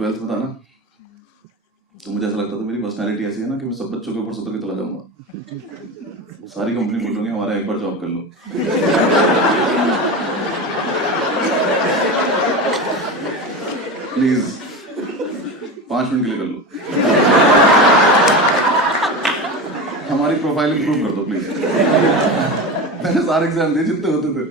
12th में था ना, तो मुझे ऐसा लगता था मेरी पर्सनैलिटी ऐसी है ना कि मैं सब बच्चों के ऊपर सुतर के चला जाऊंगा। सारी कंपनी बोलूंगी हमारा एक बार जॉब कर लो। प्लीज 5 मिनट के लिए कर लो, हमारी प्रोफाइल इंप्रूव कर दो प्लीज। मैंने सारे एग्जाम दिए जितने होते थे,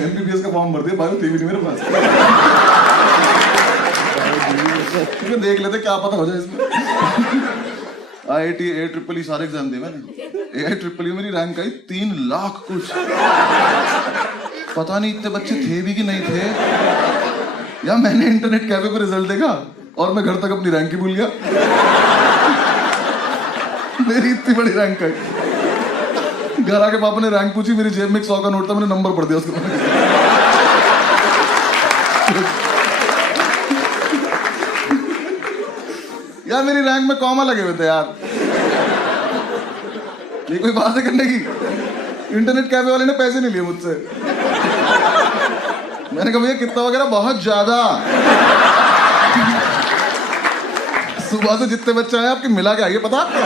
एमबीबीएस का फॉर्म भर दिया, बायो थी भी नहीं मेरे पास। देख लेते क्या पता हो जाए इसमें। आईआईटी AEEE सारे एग्जाम दिए मैंने। AIEEE मेरी रैंक आई 3 लाख कुछ। पता नहीं इतने बच्चे थे भी कि नहीं थे, या मैंने इंटरनेट कैफे पे रिजल्ट देखा और मैं घर तक अपनी रैंक ही भूल गया। मेरी इतनी बड़ी रैंक आई। घर आके पापा ने रैंक पूछी, मेरी जेब में 100 का नोट था, मैंने नंबर पढ़ दिया उसको। यार मेरी रैंक में कॉमा लगे हुए थे यार, ये कोई बात है करने की? इंटरनेट कैफे वाले ने पैसे नहीं लिए मुझसे। मैंने कहा भैया कितना वगैरह, बहुत ज्यादा। सुबह से जितने बच्चे आए आपके मिला के आइए, पता आपको?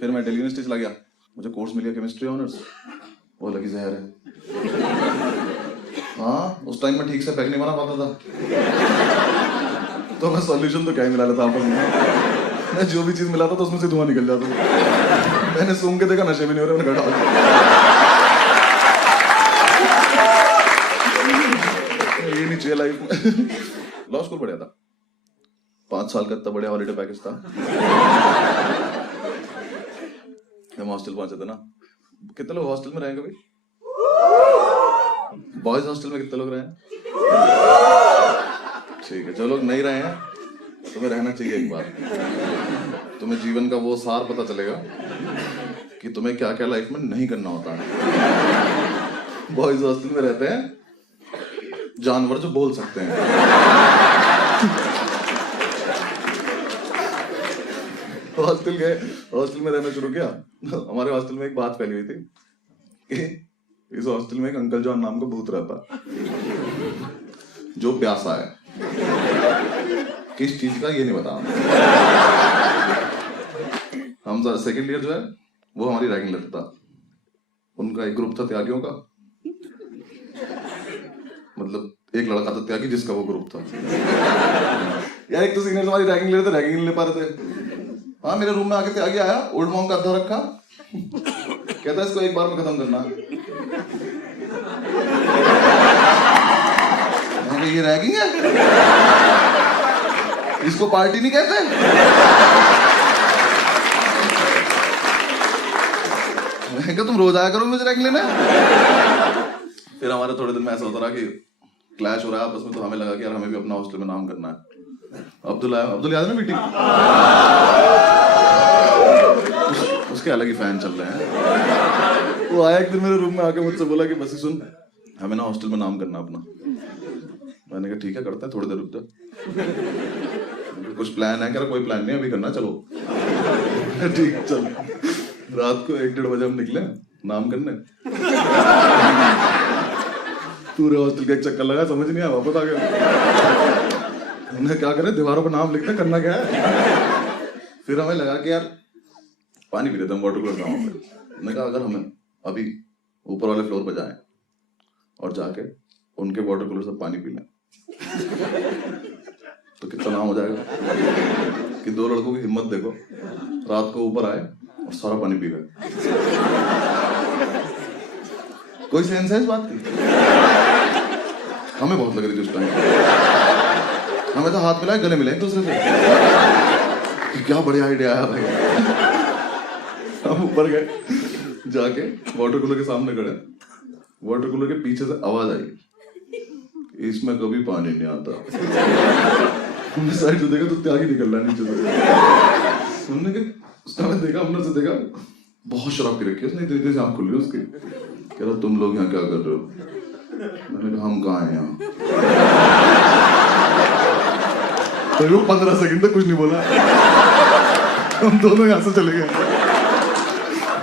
फिर मैं दिल्ली यूनिवर्सिटी चला गया, मुझे कोर्स मिल गया केमिस्ट्री ऑनर्स। वो लगी जहर है। हाँ, उस टाइम में ठीक से पैक नहीं बना पाता था, तो मैं सॉल्यूशन तो क्या ही मिला लेता आपस में। मैं जो भी चीज मिला था तो उसमें से धुआं निकल जाता था। मैंने सूंघ के देखा, नशे भी नहीं हो रहे, मैंने घटा ये नहीं चाहिए लाइफ में। लॉ स्कूल पढ़ा था, 5 साल का इतना बढ़िया हॉलीडे पैकेज था। हम हॉस्टल पहुंचे थे ना। कितने लोग हॉस्टल में रहे कभी? बॉयज हॉस्टल में कितने लोग रहे हैं? ठीक है, जो लोग नहीं रहे हैं तुम्हें रहना चाहिए एक बार। तुम्हें जीवन का वो सार पता चलेगा कि तुम्हें क्या क्या लाइफ में नहीं करना होता है। बॉयज हॉस्टल में रहते हैं जानवर जो बोल सकते हैं। हॉस्टल में रहना शुरू किया, हमारे हॉस्टल में एक बात फैली हुई थी कि इस हॉस्टल में एक अंकल जॉन नाम का भूत रहता, जो प्यासा है। किस चीज का ये नहीं बता। हम सेकेंड ईयर जो है वो हमारी रैगिंग लेता था। उनका एक ग्रुप था त्यागियों का, मतलब एक लड़का था त्यागी जिसका वो ग्रुप था। यार एक तो सीनियर हमारी रैगिंग ले रहे थे, रैगिंग नहीं ले पा रहे थे। हाँ, मेरे रूम में आके त्यागी आया, ओल्ड मॉन्क का अद्धा रखा, कहता है इसको एक बार में खत्म करना है। ये रैगिंग है, इसको पार्टी नहीं कहते। मैं तुम रोज आया करो मुझे रैगिंग लेने। फिर हमारे थोड़े दिन में ऐसा होता रहा कि क्लैश हो रहा है आपस में, तो हमें लगा कि यार हमें भी अपना हॉस्टल में नाम करना है। अब्दुल याद है ना बीटी? उसके अलग ही फैन चल रहे हैं। वो आया एक दिन मेरे रूम में आके मुझसे बोला कि बस सुन, हमें ना हॉस्टल में नाम करना अपना। मैंने कहा ठीक है करते हैं, थोड़ी देर रुक जा। कुछ प्लान है? कह रहा कोई प्लान नहीं, अभी करना, चलो। ठीक चल। रात को 1-1:30 बजे हम निकले नाम करने। पूरे हॉस्टल का एक चक्कर लगा, समझ नहीं आया, वापस आ गया। हमने क्या करे, दीवारों पर नाम लिखते, करना क्या है। फिर हमें लगा कि यार पानी पी लेते हम वाटर कूलर गाँव पे। मैंने कहा अगर हमें अभी ऊपर वाले फ्लोर पर जाएं और जाके उनके वाटर कूलर से पानी पी लें तो कितना नाम हो जाएगा कि 2 लड़कों की हिम्मत देखो, रात को ऊपर आए और सारा पानी पी गए। कोई सेंस है इस बात की? हमें बहुत लग रही थी उस टाइम। हमें तो हाथ मिलाए, गले मिलाए एक दूसरे से। क्या बढ़िया आइडिया आया भाई। हम ऊपर गए, जाके वाटर कूलर के सामने खड़े। वाटर कूलर के पीछे से आवाज आई, इसमें कभी पानी नहीं आता। हमने साइड से देखा तो त्यागी निकल रहा नीचे से। हमने देखा, हमने से देखा, बहुत शराब पी रखी है उसने, इतनी से आँख खुल रही है उसकी। कह रहा तुम लोग यहाँ क्या कर रहे हो? मैंने कहा हम कहाँ हैं यहाँ। तो 15 सेकंड तक कुछ नहीं बोला। हम दोनों यहाँ से चले गए।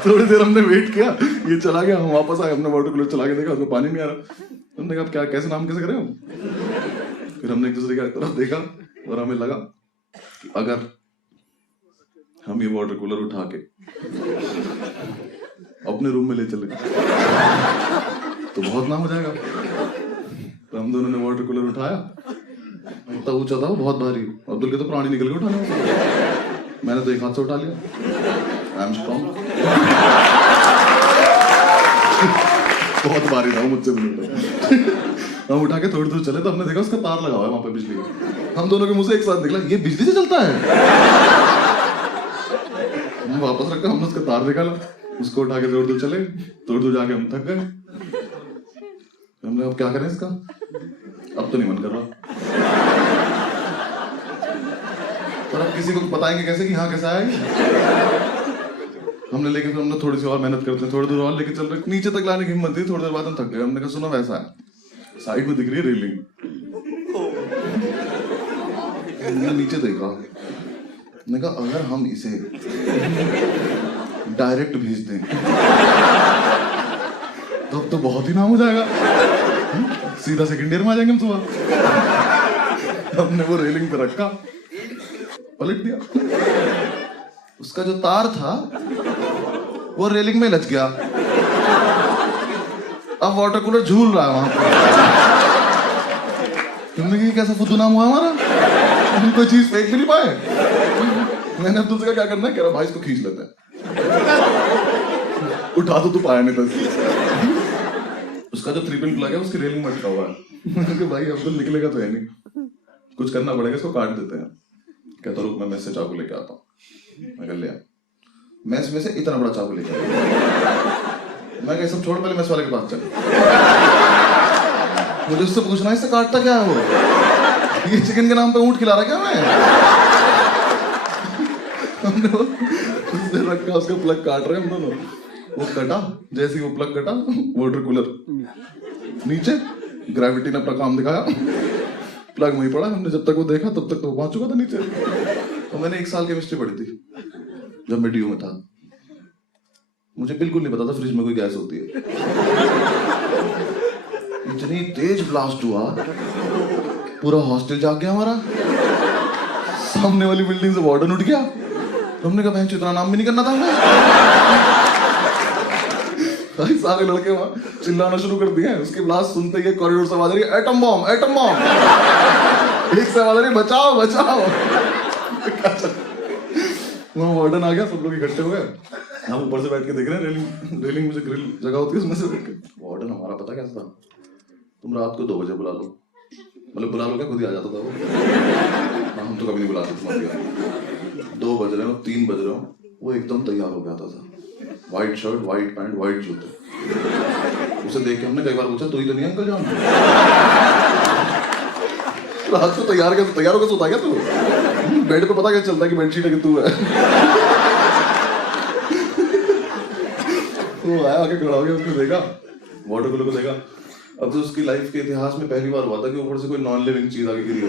थोड़ी देर हमने वेट किया, ये चला गया, हम वापस आए, हमने वाटर कूलर चला के देखा, उसमें पानी नहीं आ रहा। हमने कहा क्या कैसे नाम कैसे करें हम? फिर हमने एक दूसरे की तरफ देखा और हमें लगा कि अगर हम ये वाटर कूलर उठा के अपने रूम में ले चले तो बहुत नाम हो जाएगा। तो हम दोनों ने वाटर कूलर उठाया, इतना ऊंचा था वो, बहुत भारी। अब्दुल के तो प्राणी निकल के उठाने में, मैंने तो एक हाथ से उठा लिया। I am strong. बहुत भारी था वो, मुझसे भी नहीं। हम उठा के थोड़ी दूर चले तो हमने देखा उसका तार लगा हुआ है वहां पे बिजली का। हम दोनों के मुंह से एक साथ निकला, ये बिजली से चलता है। हमने वापस रखा, हमने उसका तार निकाला, उसको उठा के थोड़ी दूर चले, थोड़ी दूर जाके हम थक गए। हमने अब क्या करें इसका, अब तो नहीं मन कर रहा, पर अब किसी को बताएंगे कैसे कि हाँ कैसा है। हमने लेके फिर हमने थोड़ी सी और मेहनत करते हैं, थोड़ी दूर और लेके चल रहे, नीचे तक लाने की हिम्मत थी, थोड़ी देर बाद हम थक गए। हमने कहा सुनो वैसा है, साइड में दिख रही है रेलिंग, हमने नीचे देखा, मैंने कहा अगर हम इसे डायरेक्ट भेज दें तो बहुत ही नाम हो जाएगा, सीधा सेकंड ईयर में आ जाएंगे हम सुबह। हमने वो रेलिंग पे रखा, पलट दिया, उसका जो तार था वो रेलिंग में लच गया। अब वाटर कूलर झूल रहा है वहां पर। तुमने कहा कैसा फुद्दू नाम हुआ हमारा, हम कोई चीज फेंक भी नहीं पाए। मैंने अब्दुल से कहा क्या करना है, कह रहा भाई इसको खींच लेते हैं। उठा तो तू पाया नहीं था, उसका जो 3 पिन प्लग है उसकी रेलिंग में अटका हुआ है। मैंने कहा भाई अब्दुल निकलेगा तो है नहीं, कुछ करना पड़ेगा, इसको काट देते हैं। कहता रुक मैं मेस से चाकू लेके आता हूँ। मैं ले आया, मेस में से इतना बड़ा चाकू लेके आया। मैं कहा सब छोड़, पहले मेस वाले के पास चल, मुझे उससे पूछना इससे काटता क्या है वो, ये चिकन के नाम पे ऊंट खिला रहा क्या मैं। हमने उसने रखा, उसका प्लग काट रहे हम दोनों, वो कटा, जैसे ही वो प्लग कटा वाटर कूलर नीचे, ग्रेविटी ने अपना काम दिखाया, प्लग वहीं पड़ा। हमने जब तक वो देखा तब तक तो पहुंच चुका था नीचे। तो मैंने 1 साल केमिस्ट्री पढ़ी थी जब मैं DU में था, मुझे बिल्कुल नहीं पता था फ्रिज में कोई गैस होती है। इतनी तेज ब्लास्ट हुआ, पूरा हॉस्टल जाग गया हमारा, सामने वाली बिल्डिंग से वार्डन उठ गया। हमने कहा बहन इतना नाम भी नहीं करना था हमें। सारे लड़के वहां चिल्लाना शुरू कर दिए। उसकी ब्लास्ट सुनते ही कॉरिडोर से आवाज आ रही है एटम बॉम्ब एटम बॉम्ब, एक से आवाज आ रही है बचाओ बचाओ। वहां वार्डन आ गया, सब लोग इकट्ठे हो गए, हम ऊपर से बैठ के देख रहे हैं, रेलिंग में से ग्रिल जगह होती है उसमें से बैठ के। वार्डन हमारा पता कैसा था, तुम रात को 2 बजे बुला लो, मतलब बुला लो क्या, खुद ही आ जाता था वो। हम तो कभी नहीं बुलाते तुम्हारे, 2 बज रहे हो 3 बज रहे हो, वो एकदम तैयार हो गया था। White shirt white pant white जूते। उसे देख के हमने कई बार पूछा तू ही तो नहीं अंकल जान, रात को तैयार होकर सोता क्या तू, बेड पे पता क्या चलता है कि बेडशीट है कि तू है। वो आया आके खड़ा हो गया, उसने देखा वाटर कूलर को देखा। अब तो उसकी लाइफ के इतिहास में पहली बार हुआ था कि ऊपर से कोई नॉन लिविंग चीज आगे गिरी हो।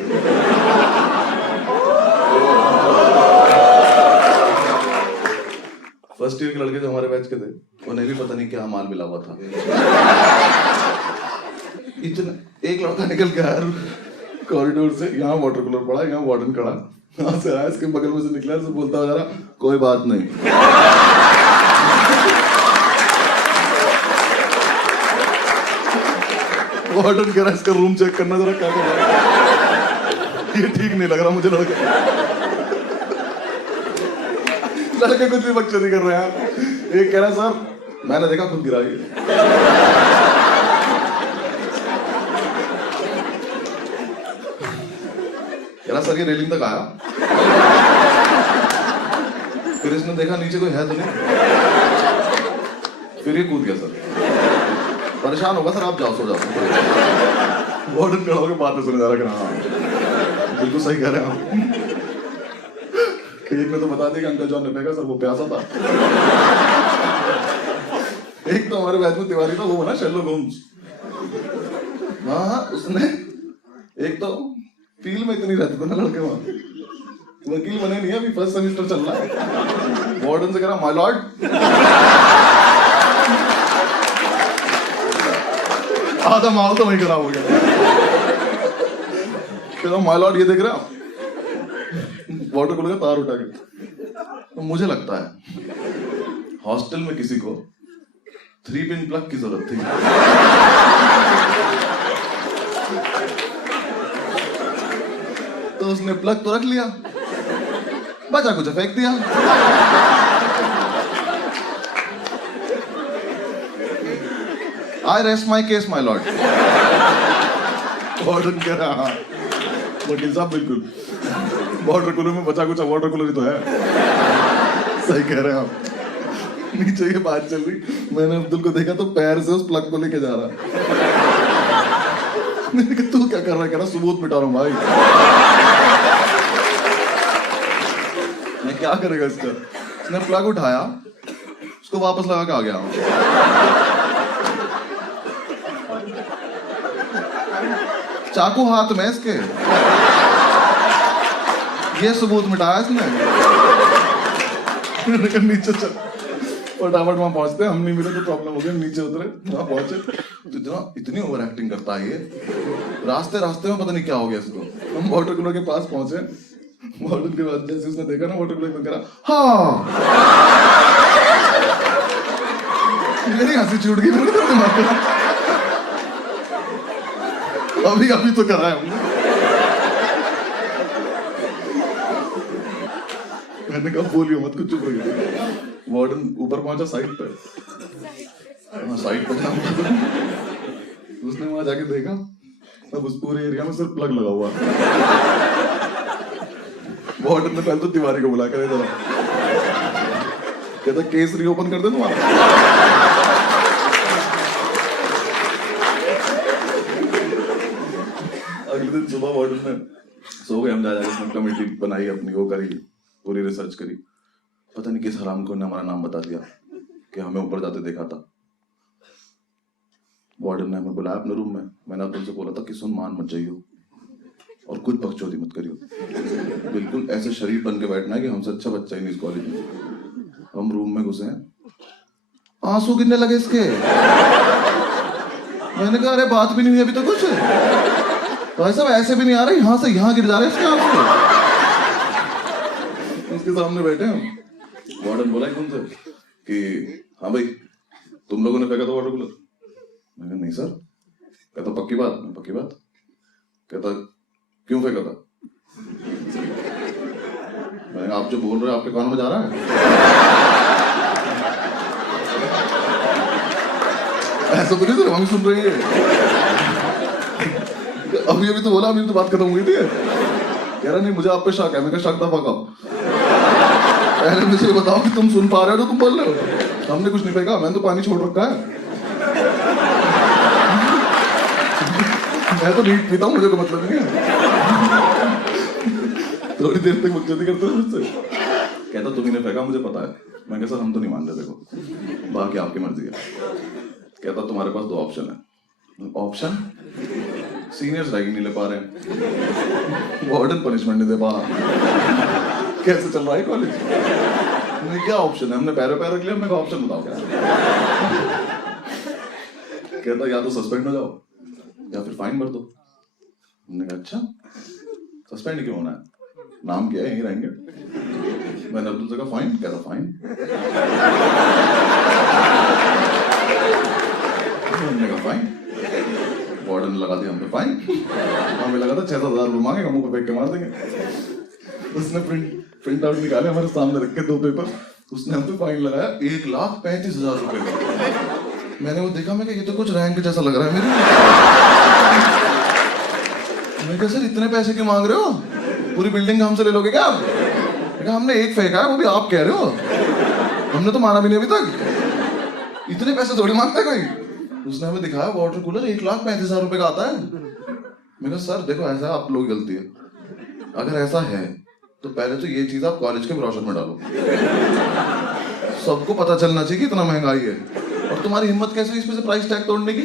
फर्स्ट ईयर के लड़के जो हमारे बैच के थे, उन्हें भी पता नहीं क्या माल मिला हुआ था। इतना एक लड़का निकल के आया कॉरिडोर से, यहाँ वाटर कूलर पड़ा, यहाँ वार्डन खड़ा, यहाँ से आया, इसके बगल में से निकला, से बोलता जा रहा कोई बात नहीं। वार्डन कह रहा इसका रूम चेक करना जरा क्या कर रहा है, ये ठीक नहीं लग रहा मुझे। लड़के कुछ भी बकचोदी कर रहे हैं। एक कह रहा सर मैंने देखा खुद गिरा ये। कह रहा सर ये रेलिंग तक आया, फिर इसने देखा नीचे कोई है तो नहीं, फिर ये कूद गया। सर परेशान होगा सर, आप जाओ सो जाओ। वार्डन खड़ा होकर बात सुने जा रहा है, बिल्कुल सही कह रहे हैं आप। एक ने तो बता दिया कि अंकल जॉन ने फेंका, सर वो प्यासा था। एक तो हमारे बैच में तिवारी था, वो बना शेरलॉक होम्स। हाँ उसने एक तो फील में इतनी रहते थे ना लड़के वहां, वकील बने नहीं, अभी फर्स्ट सेमेस्टर चल रहा है। वार्डन से कह रहा माय लॉर्ड आधा माल तो वही खराब हो गया। कह रहा माय लॉर्ड ये देख रहे हो वाटर कूलर का तार उठा के। तो मुझे लगता है हॉस्टल में किसी को 3 पिन प्लग की जरूरत थी। तो उसने प्लग तो रख लिया, बचा कुछ फेंक दिया। आई rest my case my lord. Warden कह रहा हाँ वकील साहब बिल्कुल, वाटर कूलर में बचा कुछ वाटर कूलर ही तो है। सही कह रहे हैं आप। नीचे ये बात चल रही, मैंने अब्दुल को देखा तो पैर से उस प्लग को लेके जा रहा। मैंने कहा तू क्या कर रहा है? कह रहा सबूत मिटा रहा हूं भाई। मैं क्या करेगा इसका? उसने प्लग उठाया, उसको वापस लगा के आ गया। चाकू हाथ में इसके, ये सबूत मिटाया इसने। नीचे चल फटाफट वहां पहुंचते, हम नहीं मिले तो प्रॉब्लम हो गई। नीचे उतरे, वहां पहुंचे तो इतनी ओवर एक्टिंग करता है ये। रास्ते रास्ते में पता नहीं क्या हो गया इसको। हम वाटर कूलर के पास पहुंचे, वाटर के बाद जैसे उसने देखा ना वाटर कूलर में, करा हाँ। मेरी हंसी छूट गई। अभी अभी तो करा है हमने। मैंने कहा बोलियो मत, कुछ चुप रहिए। वार्डन ऊपर पहुंचा साइड पे, साइड पे था। उसने वहां जाके देखा, अब उस पूरे एरिया में सिर्फ प्लग लगा हुआ। वार्डन ने पहले तो तिवारी को बुला कर इधर, कहता केस रीओपन कर दे तुम। अगले दिन सुबह वार्डन ने सो गए, हम जा जाके उसने कमेटी बनाई अपनी, वो करी, पूरी रिसर्च करी। पता नहीं किस हराम को ने हमारा नाम बता दिया कि हमें ऊपर जाते देखा था। वार्डन ने हमें बुलाया अपने रूम में। मैंने अब्दुल से बोला था कि सुन मान मत जाइयो और कुछ बकचोदी मत करियो, बिल्कुल ऐसे शरीफ बन के बैठना है कि हमसे अच्छा बच्चा ही नहीं इस कॉलेज में। हम रूम में घुसे, आंसू गिरने लगे इसके। मैंने कहा अरे बात भी नहीं हुई अभी तो कुछ, भाई साहब ऐसे भी नहीं आ रहे, यहाँ से यहाँ गिर जा रहे इसके आंसू। उसके सामने बैठे हम। वार्डन बोला एकदम से कि हाँ भाई तुम लोगों ने फेंका था वाटर कूलर? मैंने कहा नहीं सर। कहता पक्की बात? पक्की बात। कहता क्यों फेंका था? मैंने आप जो बोल रहे हो आपके कान में जा रहा है? ऐसा तो नहीं सर, हम सुन रहे हैं। अभी अभी तो बोला, अभी तो बात खत्म हुई थी। कह रहा नहीं मुझे आप पे शक है। मैं कहा शक था पका, पहले मुझे बताओ कि तुम सुन पा रहे हो तो तुम बोल रहे हो। हमने कुछ नहीं फेंका, मैंने तो पानी छोड़ रखा है। मैं तो नीट पीता हूँ, मुझे कोई मतलब नहीं है। थोड़ी देर तक मुझसे करते हो मुझसे। कहता तुम ही ने फेंका, मुझे पता है। मैं कहा सर हम तो नहीं मान रहे, देखो बाकी आपकी मर्जी है। कहता तुम्हारे पास 2 ऑप्शन है। ऑप्शन? सीनियर्स रैगिंग नहीं ले पा रहे हैं, वार्डन पनिशमेंट नहीं दे पा रहा, कैसे चल रहा है कॉलेज? मैंने क्या ऑप्शन है? हमने पैर पैर रख लिया। मैं ऑप्शन बताओ क्या? कहता या तो सस्पेंड हो जाओ या फिर फाइन भर दो। मैंने कहा अच्छा सस्पेंड क्यों होना है? नाम क्या है, यहीं रहेंगे। मैंने अब्दुल से कहा फाइन? कहता फाइन। मैंने कहा फाइन। वार्डन लगा दिया हम पे फाइन। हमें लगा था 6,000 रुपये मांगेगा, मुंह पे फेंक के मार देंगे। उसने प्रिंट आउट निकाले, हमारे सामने रख के 2 पेपर। उसने हम पे फाइन लगाया 1,35,000 रुपए का। मैंने वो देखा, मैं ये तो कुछ रैंक जैसा लग रहा है मेरे। मैं कहा सर इतने पैसे क्यों मांग रहे हो? पूरी बिल्डिंग हमसे ले लोगे क्या आप? हमने एक फेंका है, वो भी आप कह रहे हो। हमने तो माना भी नहीं अभी तक। इतने पैसे थोड़ी मांगता है कोई। उसने हमें दिखाया वाटर कूलर 1,35,000 रुपए का आता है। मैं कहा सर देखो ऐसा आप लोग गलती है, अगर ऐसा है तो पहले तो ये चीज आप कॉलेज के ब्रोशर में डालो, सबको पता चलना चाहिए कि इतना महंगाई है। और तुम्हारी हिम्मत कैसे इस पे से प्राइस टैग तोड़ने की?